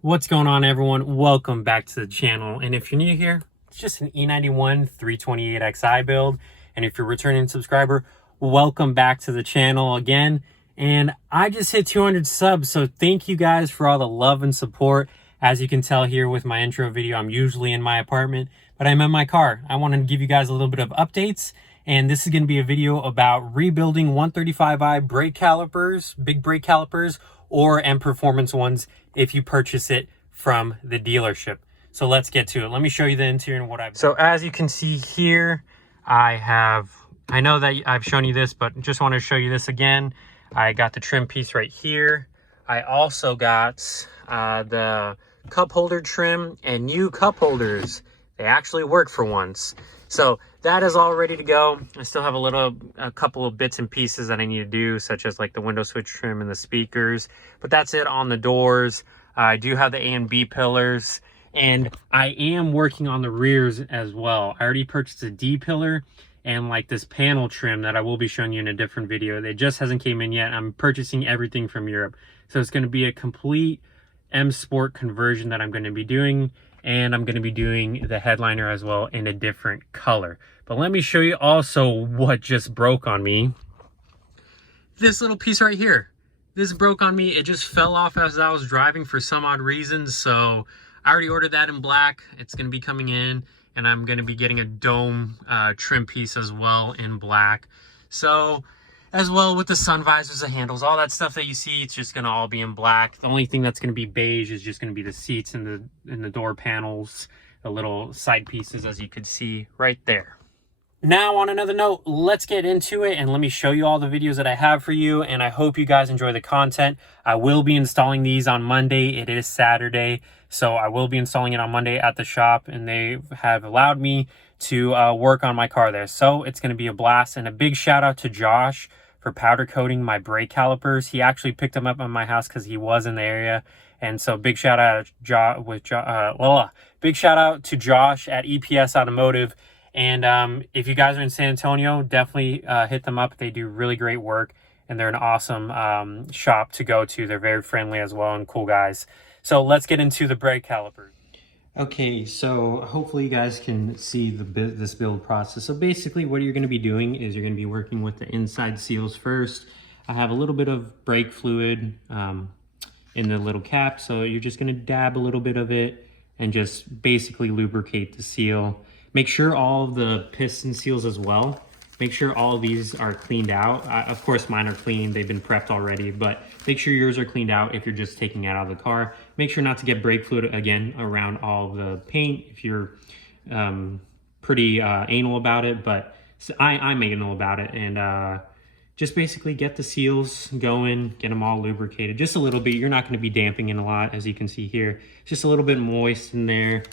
What's going on, everyone? Welcome back to the channel. And if you're new here, it's just an E91 328xi build. And if you're a returning subscriber, welcome back to the channel again. And I just hit 200 subs, so thank you guys for all the love and support. As you can tell here with my intro video, I'm usually in my apartment, but I'm in my car. I wanted to give you guys a little bit of updates. And this is going to be a video about rebuilding 135i brake calipers, big brake calipers, or M Performance ones if you purchase it from the dealership. So let's get to it. Let me show you the interior and what I've done. So as you can see here, I know that I've shown you this, but just want to show you this again. I got the trim piece right here. I also got the cup holder trim and new cup holders. They actually work for once. So that is all ready to go. I still have a couple of bits and pieces that I need to do, such as like the window switch trim and the speakers, but that's it on the doors. I do have the A and B pillars, and I am working on the rears as well. I already purchased a D pillar and like this panel trim that I will be showing you in a different video. It just hasn't came in yet. I'm purchasing everything from Europe. So it's going to be a complete M Sport conversion that I'm going to be doing. And I'm going to be doing the headliner as well in a different color. But let me show you also what just broke on me. This little piece right here. This broke on me. It just fell off as I was driving for some odd reason. So I already ordered that in black. It's going to be coming in. And I'm going to be getting a dome trim piece as well in black. So as well with the sun visors, the handles, all that stuff that you see, it's just going to all be in black. The only thing that's going to be beige is just going to be the seats and the door panels, the little side pieces, as you could see right there. Now, on another note, let's get into it and let me show you all the videos that I have for you, and I hope you guys enjoy the content. I will be installing these on Monday. It is Saturday, so I will be installing it on Monday at the shop, and they have allowed me to work on my car there. So it's going to be a blast, and a big shout out to Josh for powder coating my brake calipers. He actually picked them up at my house because he was in the area. And so big shout out big shout out to Josh at EPS Automotive. And if you guys are in San Antonio, definitely hit them up. They do really great work, and they're an awesome shop to go to. They're very friendly as well and cool guys. So let's get into the brake calipers. Okay, so hopefully you guys can see this build process. So basically what you're going to be doing is you're going to be working with the inside seals first. I have a little bit of brake fluid in the little cap, so you're just going to dab a little bit of it and just basically lubricate the seal. Make sure all of the piston seals as well. Make sure all of these are cleaned out. Of course, mine are clean. They've been prepped already, but make sure yours are cleaned out if you're just taking it out of the car. Make sure not to get brake fluid again around all of the paint if you're pretty anal about it, but I'm anal about it. And just basically get the seals going, get them all lubricated. Just a little bit. You're not going to be damping in a lot, as you can see here. Just a little bit moist in there.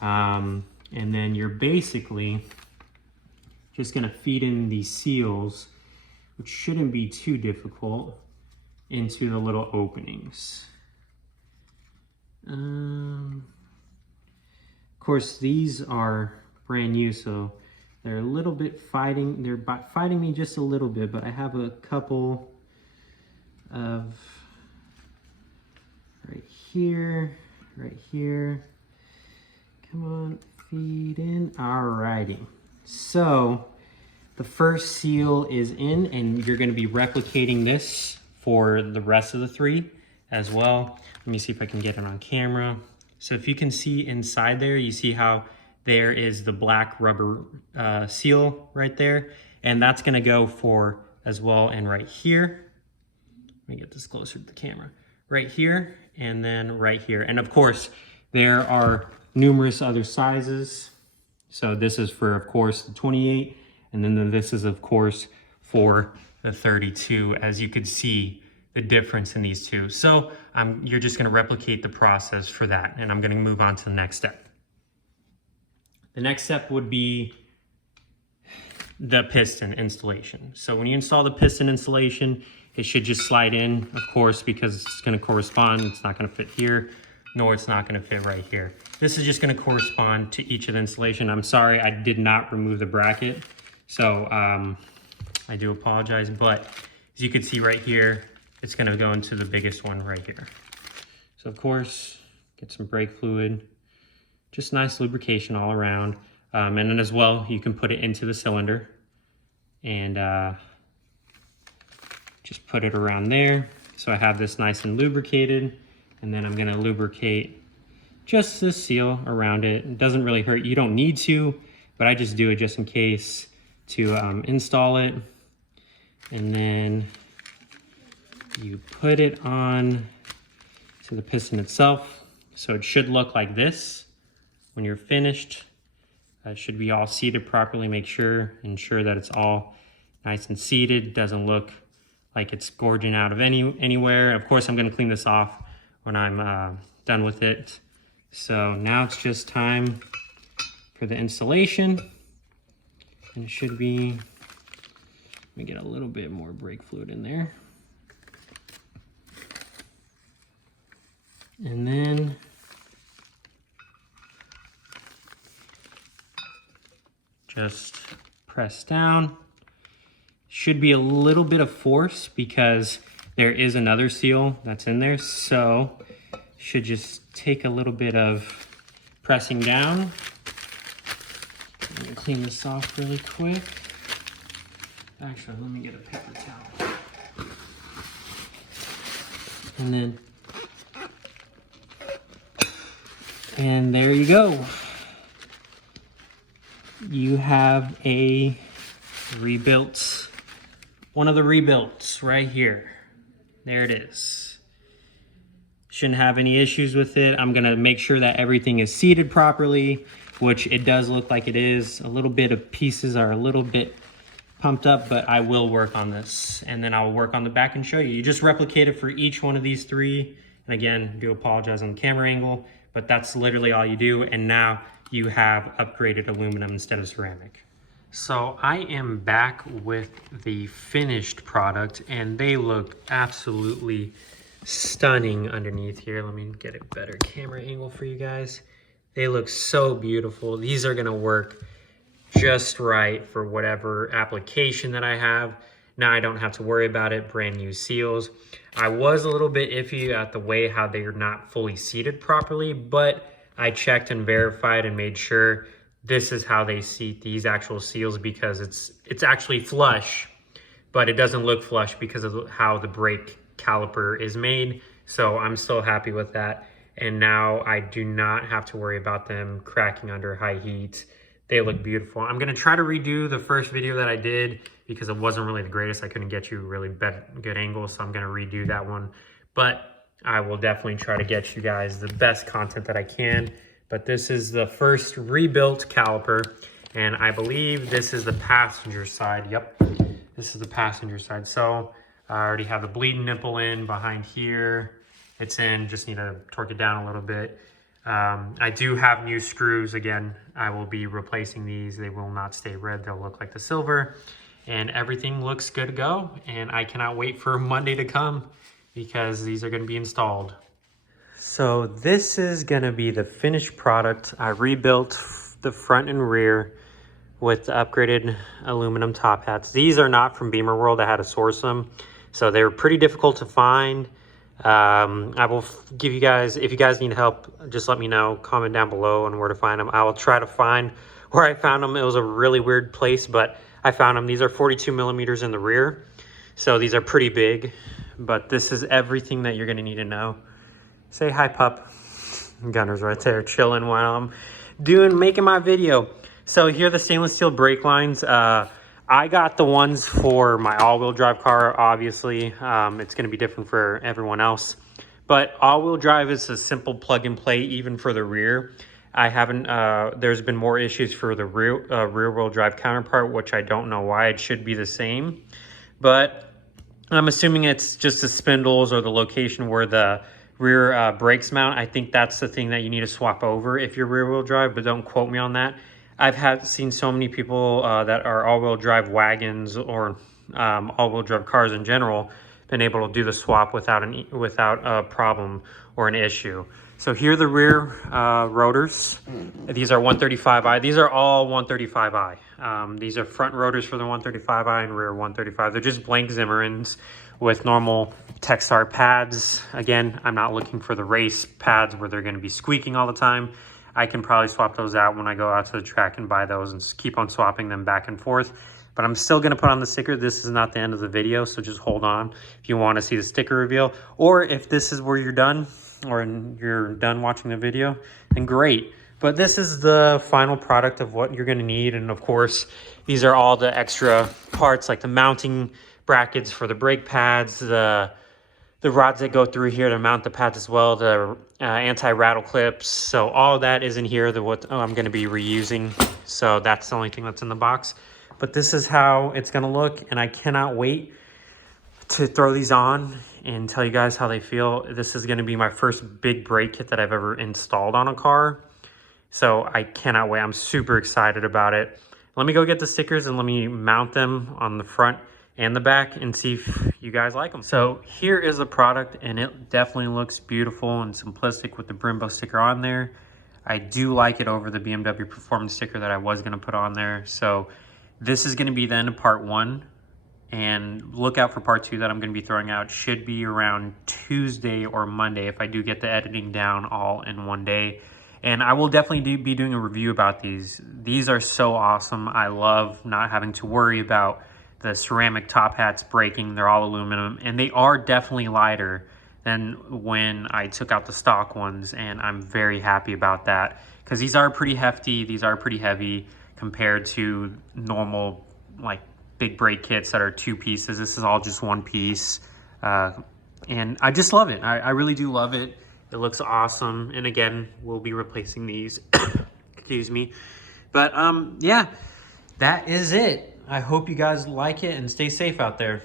And then you're basically just going to feed in these seals, which shouldn't be too difficult, into the little openings. Of course, these are brand new, so they're a little bit fighting. They're fighting me just a little bit, but I have a couple of right here. Come on, feed in. Alrighty. So the first seal is in, and you're going to be replicating this for the rest of the three as well. Let me see if I can get it on camera. So if you can see inside there, you see how there is the black rubber seal right there, and that's going to go for as well. And right here, let me get this closer to the camera, right here, and then right here. And of course, there are numerous other sizes. So this is for, of course, the 28, and then this is, of course, for the 32, as you could see the difference in these two. So you're just going to replicate the process for that, and I'm going to move on to the next step. The next step would be the piston installation. So when you install the piston installation, it should just slide in, of course, because it's going to correspond. It's not going to fit here, nor it's not going to fit right here. This is just going to correspond to each of the installation. I'm sorry, I did not remove the bracket, so I do apologize, but as you can see right here, it's going to go into the biggest one right here. So of course, get some brake fluid, just nice lubrication all around. And then as well, you can put it into the cylinder and just put it around there. So I have this nice and lubricated, and then I'm gonna lubricate just the seal around it. It doesn't really hurt, you don't need to, but I just do it just in case to install it. And then you put it on to the piston itself. So it should look like this when you're finished. It should be all seated properly. Ensure that it's all nice and seated. Doesn't look like it's gorging out of anywhere. Of course, I'm gonna clean this off when I'm done with it. So now it's just time for the installation. And it should be, let me get a little bit more brake fluid in there. And then just press down. Should be a little bit of force because there is another seal that's in there. So should just take a little bit of pressing down. I'm gonna clean this off really quick. Actually, let me get a paper towel. And there you go. You have a rebuilt, one of the rebuilts right here. There it is. Shouldn't have any issues with it. I'm gonna make sure that everything is seated properly, which it does look like it is. A little bit of pieces are a little bit pumped up, but I will work on this. And then I'll work on the back and show you. You just replicate it for each one of these three. And again, do apologize on the camera angle, but that's literally all you do. And now you have upgraded aluminum instead of ceramic. So I am back with the finished product and they look absolutely stunning underneath here. Let me get a better camera angle for you guys. They look so beautiful. These are gonna work just right for whatever application that I have. Now I don't have to worry about it, brand new seals. I was a little bit iffy at the way how they are not fully seated properly, but I checked and verified and made sure this is how they seat these actual seals because it's actually flush, but it doesn't look flush because of how the brake caliper is made. So I'm still happy with that. And now I do not have to worry about them cracking under high heat. They look beautiful. I'm gonna try to redo the first video that I did because it wasn't really the greatest. I couldn't get you really good angles, so I'm gonna redo that one. But I will definitely try to get you guys the best content that I can. But this is the first rebuilt caliper, and I believe this is the passenger side. Yep, this is the passenger side. So I already have the bleeding nipple in behind here. It's in, just need to torque it down a little bit. I do have new screws. Again, I will be replacing these. They will not stay red. They'll look like the silver. And everything looks good to go. And I cannot wait for Monday to come because these are going to be installed. So this is going to be the finished product. I rebuilt the front and rear with the upgraded aluminum top hats. These are not from Beamer World. I had to source them. So they were pretty difficult to find. I will give you guys, if you guys need help, just let me know, comment down below on where to find them. I will try to find where I found them. It was a really weird place, but I found them. These are 42 millimeters in the rear. So these are pretty big, but this is everything that you're going to need to know. Say hi, pup. Gunner's right there chilling while I'm making my video. So here are the stainless steel brake lines. I got the ones for my all-wheel drive car, obviously. It's going to be different for everyone else. But all-wheel drive is a simple plug-and-play, even for the rear. I haven't, there's been more issues for the rear-wheel drive counterpart, which I don't know why. It should be the same. But I'm assuming it's just the spindles or the location where the rear brakes mount. I think that's the thing that you need to swap over if you're rear-wheel drive, but don't quote me on that. I've seen so many people that are all-wheel drive wagons or all-wheel drive cars in general been able to do the swap without a problem or an issue. So here are the rear rotors. These are 135i. These are all 135i. These are front rotors for the 135i and rear 135. They're just blank Zimmermans, with normal TechStart pads. Again, I'm not looking for the race pads where they're going to be squeaking all the time. I can probably swap those out when I go out to the track and buy those and just keep on swapping them back and forth. But I'm still going to put on the sticker. This is not the end of the video, so just hold on if you want to see the sticker reveal. Or if this is where you're done, or you're done watching the video, then great. But this is the final product of what you're going to need. And of course, these are all the extra parts, like the mounting brackets for the brake pads, the rods that go through here to mount the pads as well, the anti-rattle clips. So all that is in here, what I'm going to be reusing. So that's the only thing that's in the box. But this is how it's going to look, and I cannot wait to throw these on and tell you guys how they feel. This is going to be my first big brake kit that I've ever installed on a car. So I cannot wait. I'm super excited about it. Let me go get the stickers and let me mount them on the front and the back and see if you guys like them. So here is the product, and it definitely looks beautiful and simplistic with the Brembo sticker on there. I do like it over the BMW Performance sticker that I was going to put on there. So this is going to be the end of part 1. And look out for part 2 that I'm going to be throwing out. Should be around Tuesday or Monday if I do get the editing down all in one day. And I will definitely be doing a review about these. These are so awesome. I love not having to worry about the ceramic top hats breaking. They're all aluminum, and they are definitely lighter than when I took out the stock ones, and I'm very happy about that because these are pretty hefty. These are pretty heavy compared to normal like big brake kits that are 2 pieces. This is all just 1 piece, and I just love it. I really do love it. It looks awesome. And again, we'll be replacing these. Excuse me. But yeah, that is it. I hope you guys like it and stay safe out there.